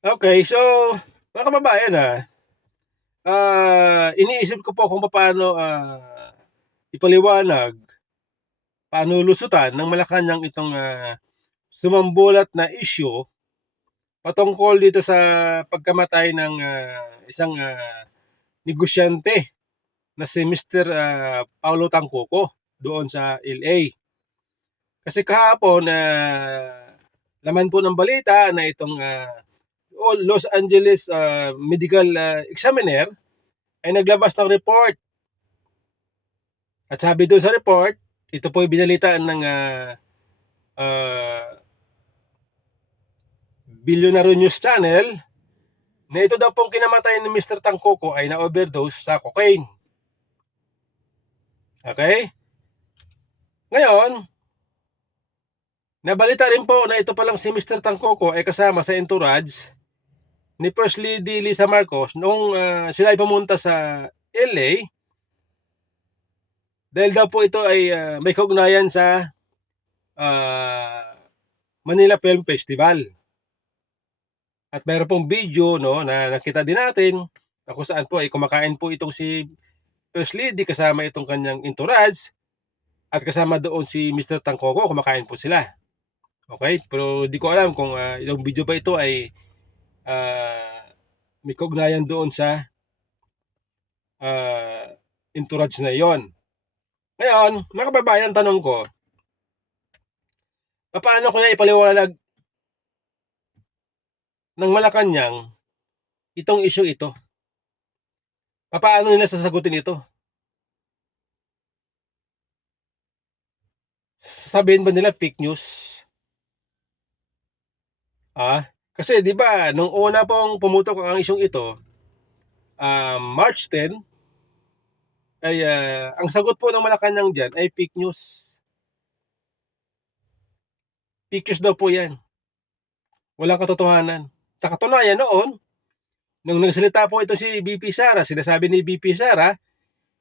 Okay, so mga kababayan, iniisip ko po kung papaano, ipaliwanag, paano lusutan ng Malacanang itong, sumambulat na issue patungkol dito sa pagkamatay ng, isang, negosyante na si Mr. Paulo Tangcoco doon sa LA. Kasi kahapon, laman po ng balita na itong, Los Angeles, Medical, Examiner ay naglabas ng report. At sabi doon sa report, ito po ay binalitaan ng Billionaire News Channel na ito daw pong kinamatay ni Mr. Tangcoco ay na-overdose sa cocaine. Okay? Ngayon, nabalita rin po na ito palang si Mr. Tangcoco ay kasama sa entourage ni First Lady Lisa Marcos noong sila ay pumunta sa LA dahil daw po ito ay may kaugnayan sa Manila Film Festival. At mayroon pong video na nakita din natin na kung saan po ay kumakain po itong si First Lady kasama itong kanyang entourage at kasama doon si Mr. Tangcoco, kumakain po sila. Okay? Pero di ko alam kung yung video ba ito ay may kaugnayan doon sa entourage na yon. Ngayon, mga kababayan, tanong ko, paano kaya ipaliwanag ng Malacanang itong issue ito? Paano nila sasagutin ito? Sasabihin ba nila fake news? Kasi 'di ba nung una pong pumutok ang isyung ito, March 10, ay ang sagot po ng Malacanang diyan ay fake news. Fake news daw po 'yan. Walang katotohanan. Sa katunayan noon, nung nagsalita po ito si VP Sara, sinasabi ni VP Sara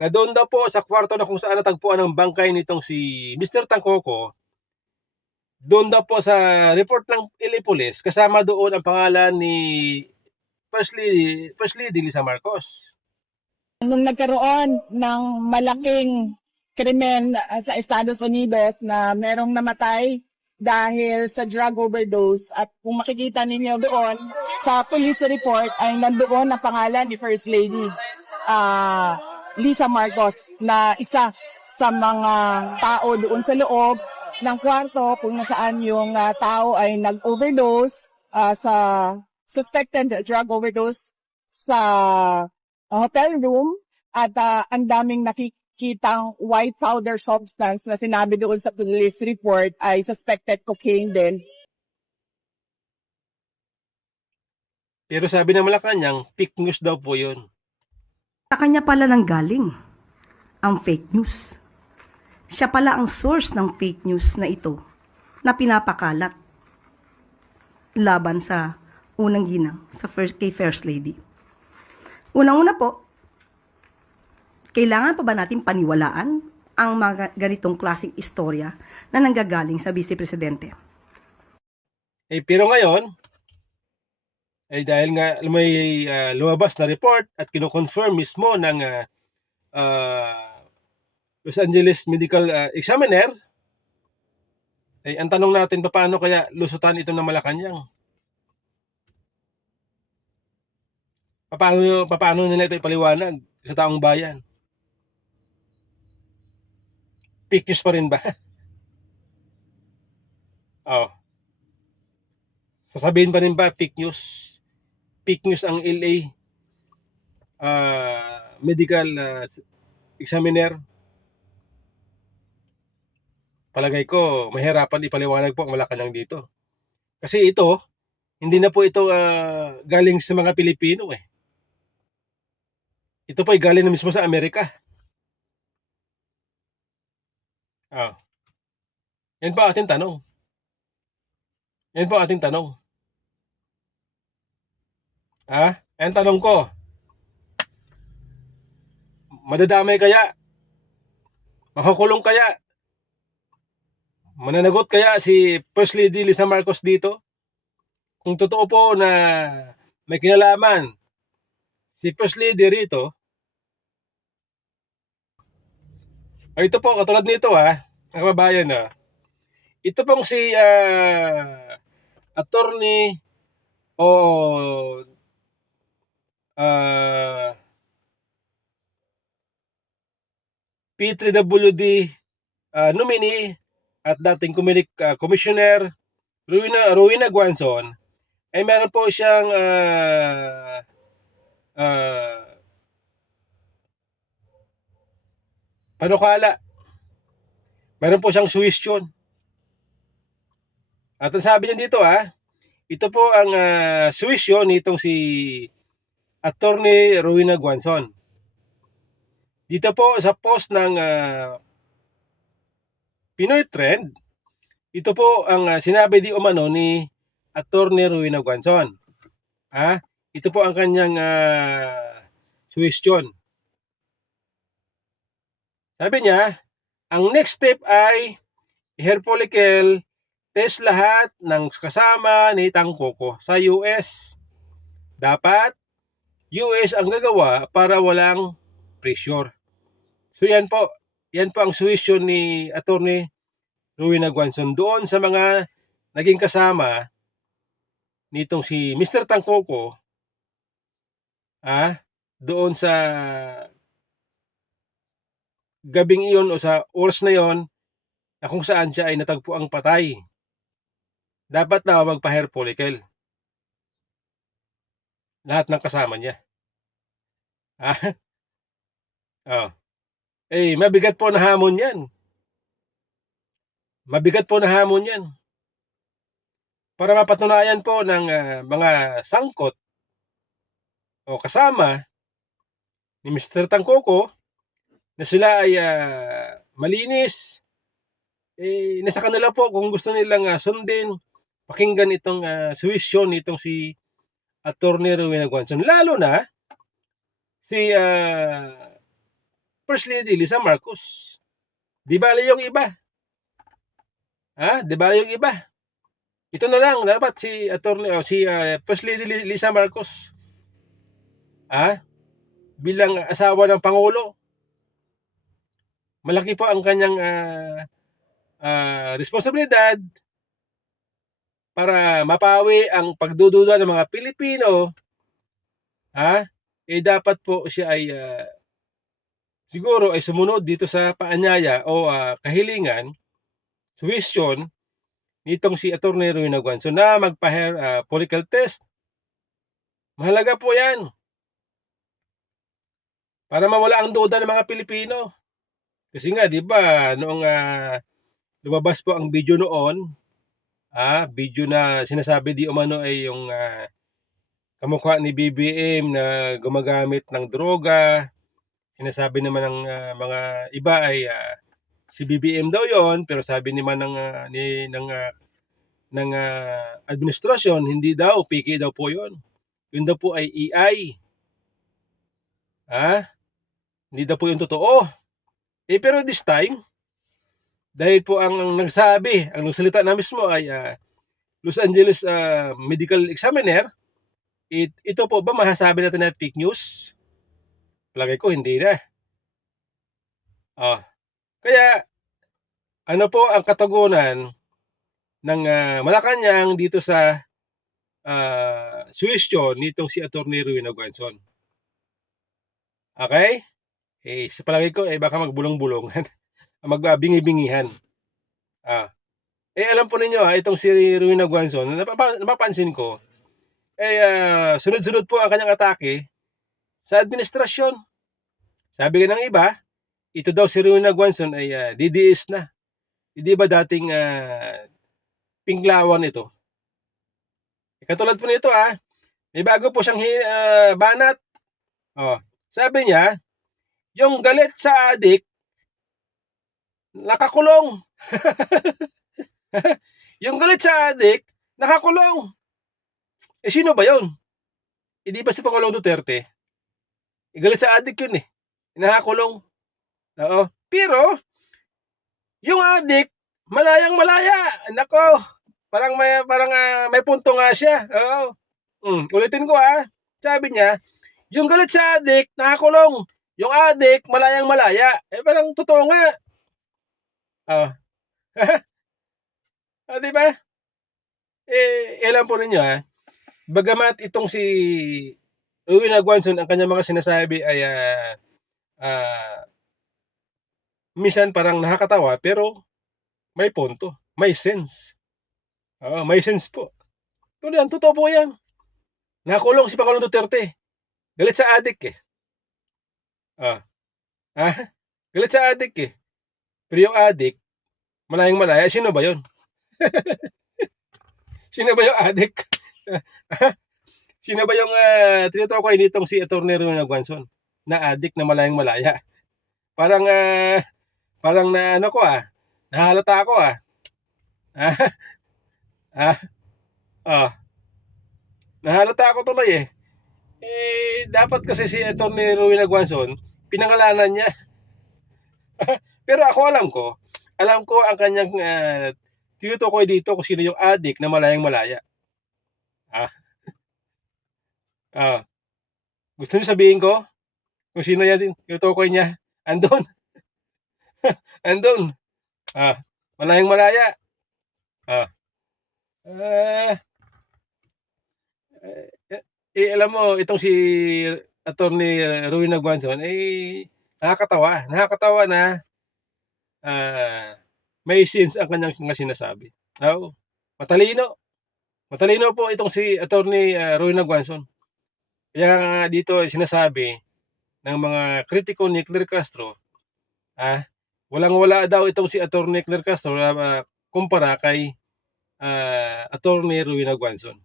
na doon daw po sa kwarto na kung saan natagpuan ang bangkay nitong si Mr. Tangcoco, doon daw po sa report ng LA Police, kasama doon ang pangalan ni First Lady Lisa Marcos. Nung nagkaroon ng malaking krimen sa Estados Unidos na merong namatay dahil sa drug overdose at kung makikita ninyo doon sa police report ay nandoon ang pangalan ni First Lady Lisa Marcos na isa sa mga tao doon sa loob ng kwarto kung nasaan yung tao ay nag-overdose sa suspected drug overdose sa hotel room at ang daming nakikitang white powder substance na sinabi doon sa police report ay suspected cocaine din. Pero sabi ng Malacanang, fake news daw po yun. Sa kanya pala nang galing ang fake news. Siya pala ang source ng fake news na ito na pinapakalat laban sa unang ginang kay First Lady. Unang-una po, kailangan pa ba natin paniwalaan ang mga ganitong klaseng istorya na nanggagaling sa Vice Presidente? Pero ngayon, dahil nga may lumabas na report at kino-confirm mismo ng Los Angeles Medical Examiner, ang tanong natin, paano kaya lusutan ito ng Malacanang? Paano nila ito ipaliwanag sa taong bayan? Fake news pa rin ba? Sasabihin pa rin ba fake news? Fake news ang LA Medical Examiner? Palagay ko mahirapan ipaliwanag po ang Malacanang dito. Kasi ito, hindi na po ito galing sa mga Pilipino eh. Ito po ay galing na mismo sa Amerika. Yan po ating tanong. Yan po ating tanong. Ang tanong ko, madadamay kaya? Makukulong kaya? Mananagot kaya si First Lady Lisa Marcos dito? kung totoo po na may kinalaman si First Lady rito, ay ito po, katulad nito mga kababayan ito pong si attorney o ah, P3WD nominee at dating commissioner Rowena Guanzon ay meron po siyang panukala. Meron po siyang suwisyon. At ang sabi niya dito ito po ang suwisyon nitong si Attorney Rowena Guanzon. Dito po sa post ng Pinoy Trend, ito po ang sinabi di umano ni Attorney Rowena Guanzon. Ito po ang kanyang suwisyon. Sabi niya, ang next step ay hair follicle test lahat ng kasama ni Tangkoko sa US. Dapat US ang gagawa para walang pressure. So yan po ang suwisyon ni Attorney Rowena Guanzon doon sa mga naging kasama nitong si Mr. Tangkoko doon sa gabing iyon o sa oras na yon na kung saan siya ay natagpo ang patay. Dapat na magpa-hair follicle. Lahat ng kasama niya. Mabigat po na hamon yan. Mabigat po na hamon yan. Para mapatunayan po ng mga sangkot o kasama ni Mr. Tangkoko na sila ay malinis. Nasa kanila po kung gusto nilang sundin, pakinggan itong suwisyon nitong si Attorney Rowena Guanzon. Lalo na si First Lady Lisa Marcos. Di bali yung iba. Di bali yung iba. Ito na lang dapat si Attorney si First Lady Lisa Marcos. Bilang asawa ng Pangulo. Malaki po ang kanyang responsibilidad para mapawi ang pagdududa ng mga Pilipino. Dapat po siya ay siguro ay sumunod dito sa paanyaya o kahilingan, suwisyon nitong si Attorney Rowena Guanzon na magpa-hair follicle test. Mahalaga po yan. Para mawala ang duda ng mga Pilipino. Kasi nga, di ba, noong lumabas po ang video noon, video na sinasabi di umano ay yung kamukha ni BBM na gumagamit ng droga. Sinasabi naman ng mga iba ay si BBM daw yon, pero sabi naman ng administrasyon hindi daw, piki daw po yon. Yun daw po ay AI. Hindi daw po yung totoo. Pero this time, dahil po ang nagsabi, ang nagsalita na mismo ay Los Angeles Medical Examiner, ito po ba masasabi natin na fake news? Palagay ko hindi na. Kaya ano po ang katugunan ng Malacanang dito sa suwisyon nitong si Attorney Rowena Guanzon? Okay? Sa palagay ko baka magbulong-bulungan, magbabingi-bingihan. Alam po ninyo itong si Rowena Guanzon, napapansin ko, sunod-sunod po ang kanyang atake sa administrasyon. Sabi ng iba, ito daw si Rowena Guanzon ay DDS na. Hindi ba dating pinglawan ito? Katulad po nito may bago po siyang banat. Sabi niya, yung galit sa adik, nakakulong. Yung galit sa adik, nakakulong. Sino ba yun? Hindi ba si Pangulong Duterte? Galit sa adik yun nakakulong. Pero, yung adik, malayang malaya. Nako, May punto nga siya. Oo. Ulitin ko Sabi niya, yung galit sa adik, nakakulong. Yung adik, malayang malaya. Parang totoo nga. Oh. Di ba? Alam po ninyo bagamat itong si Rowena Guanzon, ang kanyang mga sinasabi ay minsan parang nakakatawa, pero may punto. May sense. May sense po. Totoo po yan. Nakulong si Pangulong Duterte. Galit sa adik Galit sa adik Pero yung adik, malayang malaya, sino ba yun? Sino ba yung adik? Sino ba yung tinutukoy nitong si Atty. Rowena Guanzon na adik na malayang malaya? Parang na ano ko nahalata ako nahalata ako tuloy dapat kasi si Atty. Rowena Guanzon, pinangalanan niya. Pero ako alam ko ang kanyang tinutukoy dito kung sino yung adik na malayang malaya. Gusto niyo sabihin ko kung sino yan tinutukoy niya? Andun. Andun. Malayang malaya. Alam mo, itong si Atty. Rowena Guanzon, nakakatawa. Nakakatawa na may sense ang kanyang mga sinasabi. Matalino. Matalino po itong si Atty. Rowena Guanzon. Kaya nga dito sinasabi ng mga kritiko ni Claire Castro, walang-wala daw itong si Atty. Claire Castro kumpara kay Atty. Rowena Guanzon.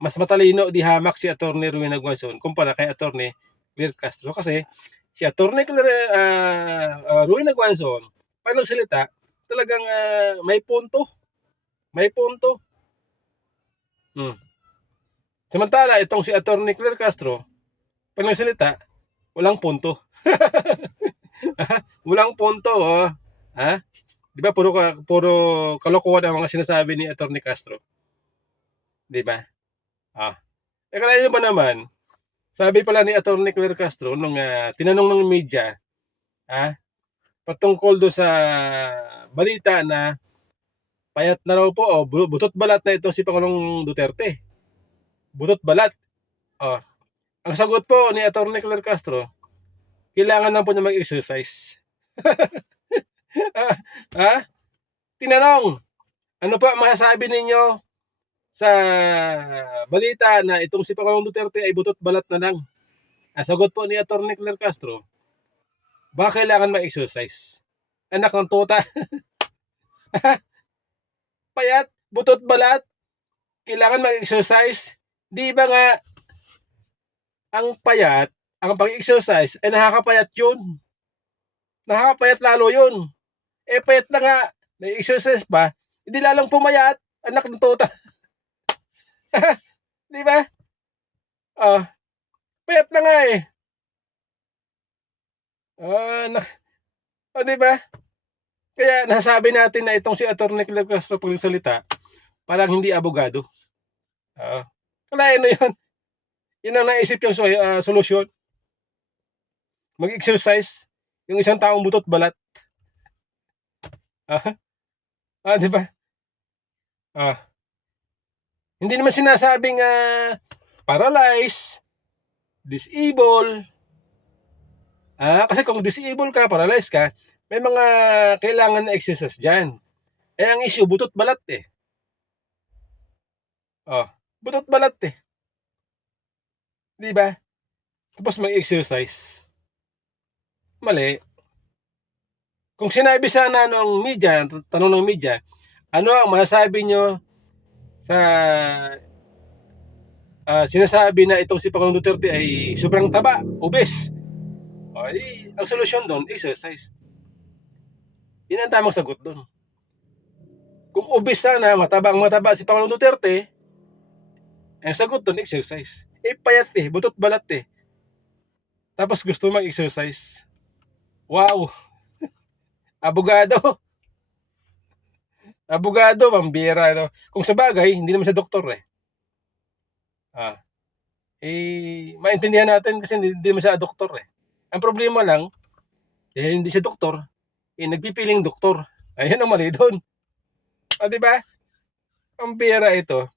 Mas matalino di hamak si Atty. Rowena Guanzon kumpara kay Atty. Claire Castro, kasi si Atty. Rowena Guanzon, pag nagsalita, talagang may punto. May punto. Samantala, itong si Atty. Claire Castro, pag nagsalita, walang punto. Walang punto, Di ba puro kalokohan ang mga sinasabi ni Atty. Castro? Di ba? Kaya nyo ba naman, sabi pala ni Atty. Claire Castro nung tinanong ng media patungkol do sa balita na payat na raw po butot balat na ito si Pangulong Duterte. Butot balat. Ang sagot po ni Atty. Claire Castro, kailangan lang po niya mag-exercise. Tinanong, ano pa masasabi ninyo sa balita na itong si Pangulong Duterte ay butot balat na lang? Ang sagot po ni Atty. Claire Castro, baka kailangan mag-exercise. Anak ng tuta. Payat, butot balat, kailangan mag-exercise. Di ba nga, ang payat, ang pag-exercise, ay nakakapayat yun. Nakakapayat lalo yun. Payat na nga, na-exercise pa, hindi lalang pumayat, anak ng tuta. Di ba? Payat na nga di ba? Kaya nasabi natin na itong si Atty. Claire Castro pag salita, parang hindi abogado. Kalahin na yun. Yun ang naisip yung solusyon. Mag-exercise yung isang taong butot balat. Di ba? Hindi naman sinasabing paralyzed, disable. Kasi kung disable ka, paralyzed ka, may mga kailangan na exercise dyan. Ang issue, butot balat butot balat Di ba? Tapos mag-exercise. Mali. Kung sinabi sana ng media, tanong ng media, ano ang masasabi nyo sa sinasabi na itong si Pangulong Duterte ay sobrang taba, obese? Ang solusyon doon, exercise. Yun ang tamang sagot doon. Kung obese sana, mataba si Pangulong Duterte, ang sagot doon, exercise. Payat butot balat tapos gusto mag-exercise. Wow! Abogado! Abogado, pambira. No? Kung sa bagay, hindi naman siya doktor eh. Maintindihan natin kasi hindi naman siya doktor eh. Ang problema lang, dahil hindi siya doktor, nagpipiling doktor. Ayan ang mali doon. Di ba? Pambira ito.